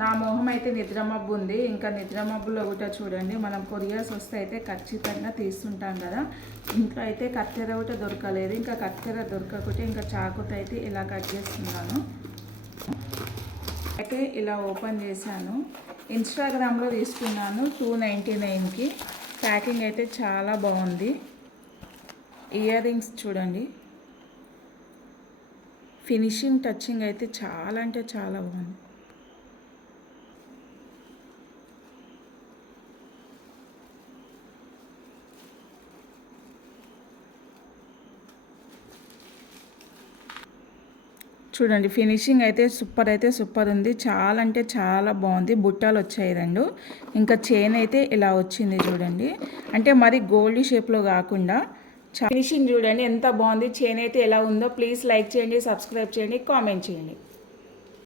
నా మొహం అయితే నిద్రమబ్బు ఉంది. ఇంకా నిద్రమబ్బులో ఒకట చూడండి, మనం కొరియర్స్ వస్తే అయితే ఖచ్చితంగా తీస్తుంటాం కదా. ఇంట్లో అయితే కత్తెర ఒకటి దొరకలేదు. ఇంకా కత్తెర దొరకకుంటే ఇంకా చాకుతో అయితే ఇలా కట్ చేస్తున్నాను. అయితే ఇలా ఓపెన్ చేశాను. ఇన్స్టాగ్రామ్లో తీసుకున్నాను 299కి. ప్యాకింగ్ అయితే చాలా బాగుంది. ఇయర్ రింగ్స్ చూడండి, ఫినిషింగ్ టచింగ్ అయితే చాలా అంటే చాలా బాగుంది. చూడండి ఫినిషింగ్ అయితే సూపర్ ఉంది. చాలా అంటే చాలా బాగుంది. బుట్టాలు వచ్చాయి 2. ఇంకా చైన్ అయితే ఇలా వచ్చింది చూడండి. అంటే మరి గోల్డ్ షేప్లో కాకుండా ఫినిషింగ్ చూడండి ఎంత బాగుంది. చైన్ అయితే ఎలా ఉందో ప్లీజ్ లైక్ చేయండి, సబ్స్క్రైబ్ చేయండి, కామెంట్ చేయండి.